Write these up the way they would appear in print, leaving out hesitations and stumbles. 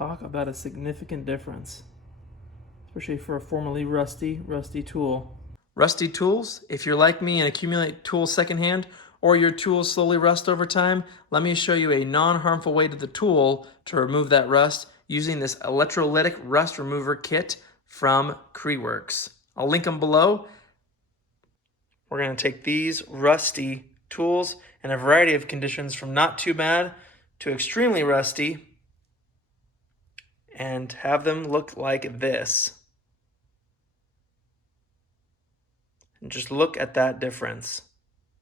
Talk about a significant difference, especially for a formerly rusty tool. Rusty tools, if you're like me and accumulate tools secondhand, or your tools slowly rust over time, let me show you a non-harmful way to the tool to remove that rust using this electrolytic rust remover kit from Creeworks. I'll link them below. We're going to take these rusty tools in a variety of conditions from not too bad to extremely rusty and have them look like this. And just look at that difference.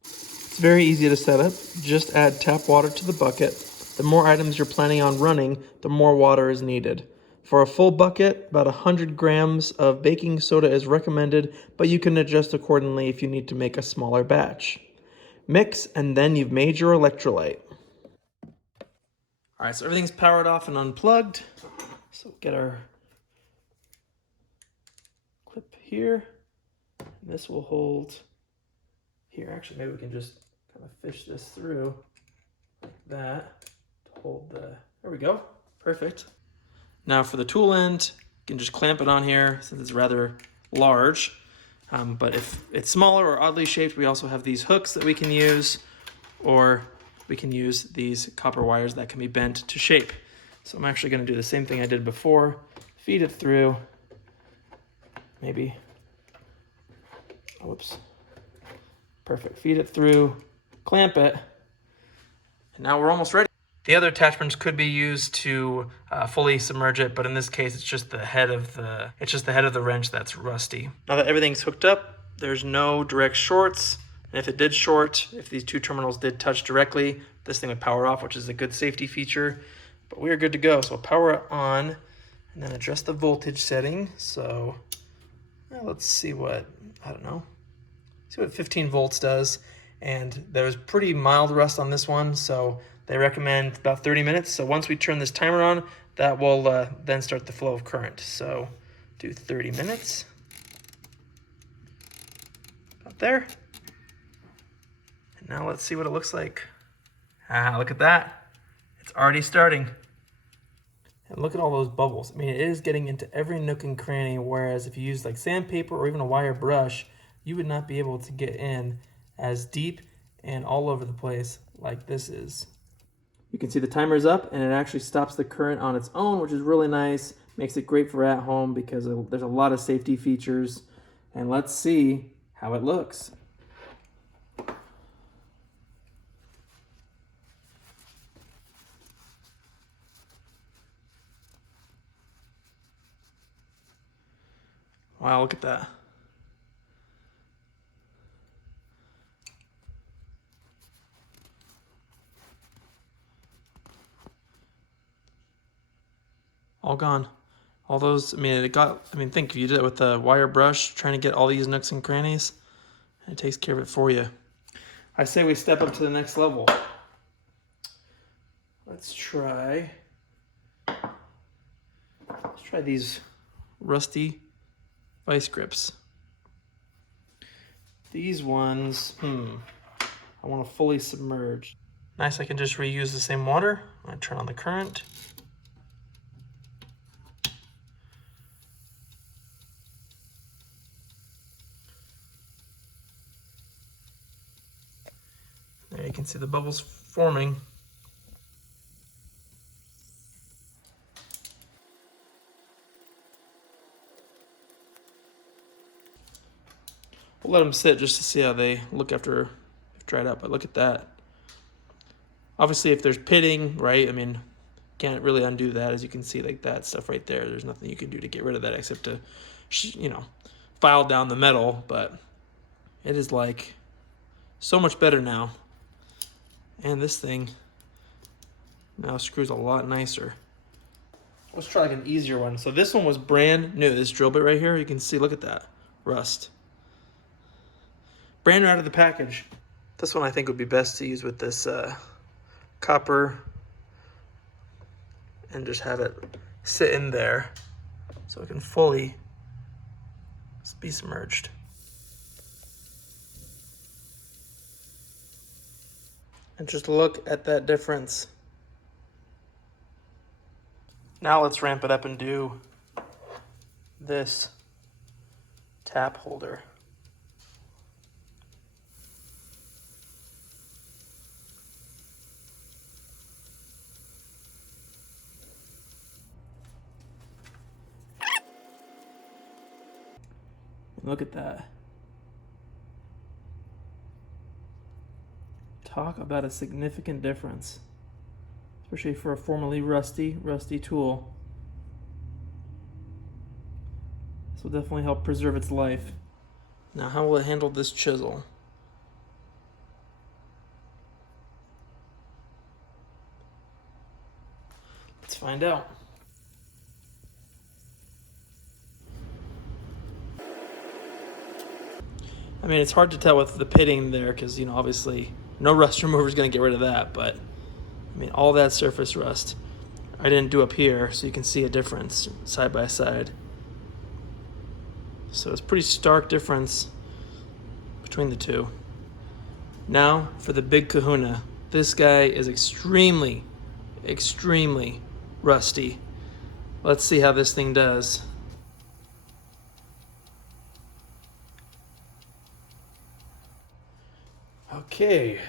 It's very easy to set up. Just add tap water to the bucket. The more items you're planning on running, the more water is needed. For a full bucket, about 100 grams of baking soda is recommended, but you can adjust accordingly if you need to make a smaller batch. Mix, and then you've made your electrolyte. All right, so everything's powered off and unplugged. So get our clip here. This will hold here. Actually, maybe we can just kind of fish this through like that to hold the, there we go, perfect. Now for the tool end, you can just clamp it on here since it's rather large. But if it's smaller or oddly shaped, we also have these hooks that we can use, or we can use these copper wires that can be bent to shape. So I'm actually going to do the same thing I did before, feed it through, maybe, whoops, perfect, feed it through, clamp it, and now we're almost ready. The other attachments could be used to fully submerge it, but in this case, it's just the head of the wrench that's rusty. Now that everything's hooked up, there's no direct shorts. And if it did short, if these two terminals did touch directly, this thing would power off, which is a good safety feature. But we are good to go. So power it on, and then adjust the voltage setting. So let's see what, I don't know, see what 15 volts does. And there's pretty mild rust on this one, so they recommend about 30 minutes. So once we turn this timer on, that will then start the flow of current. So do 30 minutes. About there. And now let's see what it looks like. Look at that. It's already starting. And look at all those bubbles. I mean, it is getting into every nook and cranny, whereas if you use like sandpaper or even a wire brush, you would not be able to get in as deep and all over the place like this is. You can see the timer's up and it actually stops the current on its own, which is really nice. Makes it great for at home because there's a lot of safety features. And let's see how it looks. Wow, look at that. All gone. All those, think if you did it with a wire brush, trying to get all these nooks and crannies, and it takes care of it for you. I say we step up to the next level. Let's try these rusty vice grips. These ones, I want to fully submerge. Nice, I can just reuse the same water. I turn on the current. There you can see the bubbles forming. We'll let them sit just to see how they look after they've dried up, but look at that. Obviously, if there's pitting, right, can't really undo that. As you can see, like that stuff right there, there's nothing you can do to get rid of that except to, file down the metal, but it is like so much better now. And this thing now screws a lot nicer. Let's try like an easier one. So this one was brand new. This drill bit right here, you can see, look at that, rust. Brand new out of the package. This one I think would be best to use with this copper and just have it sit in there so it can fully be submerged. And just look at that difference. Now let's ramp it up and do this tap holder. Look at that. Talk about a significant difference, especially for a formerly rusty tool. This will definitely help preserve its life. Now, how will it handle this chisel? Let's find out. I mean, it's hard to tell with the pitting there because, you know, obviously no rust remover is going to get rid of that, but I mean, all that surface rust I didn't do up here, so you can see a difference side by side. So it's a pretty stark difference between the two. Now for the big kahuna. This guy is extremely rusty. Let's see how this thing does. Okay.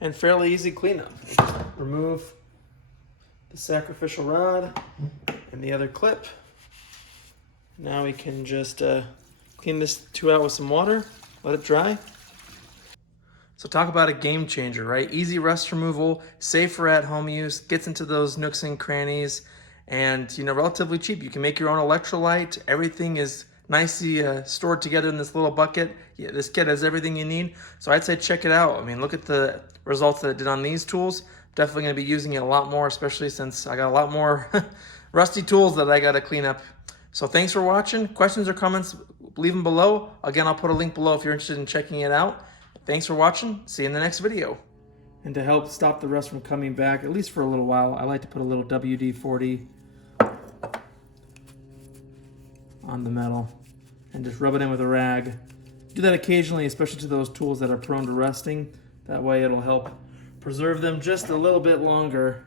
And fairly easy cleanup. Remove the sacrificial rod and the other clip. Now we can just clean this two out with some water, let it dry. So talk about a game changer, right? Easy rust removal, safe for at-home use, gets into those nooks and crannies, and you know, relatively cheap. You can make your own electrolyte. Everything is nicely stored together in this little bucket. Yeah, this kit has everything you need. So I'd say check it out. I mean, look at the results that it did on these tools. Definitely gonna be using it a lot more, especially since I got a lot more rusty tools that I gotta clean up. So thanks for watching. Questions or comments, leave them below. Again, I'll put a link below if you're interested in checking it out. Thanks for watching. See you in the next video. And to help stop the rust from coming back, at least for a little while, I like to put a little WD-40 on the metal and just rub it in with a rag. Do that occasionally, especially to those tools that are prone to rusting. That way it'll help preserve them just a little bit longer